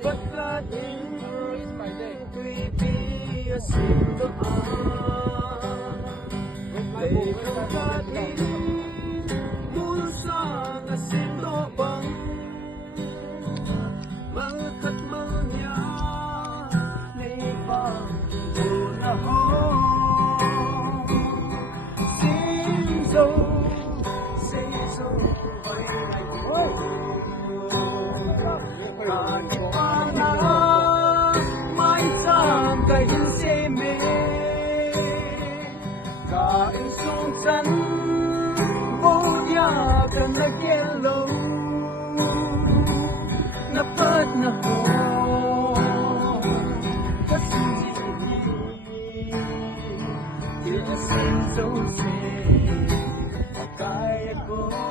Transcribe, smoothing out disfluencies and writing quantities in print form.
Pagkating ko'y biyasin doon ay pagkating bulsa na sindobang malkat malnya na ibang unahon Sinzo ay kahit pa na may tangkayin seme kain sultan bunyagan na yellow napat na ko kasi Sinzo kaya ko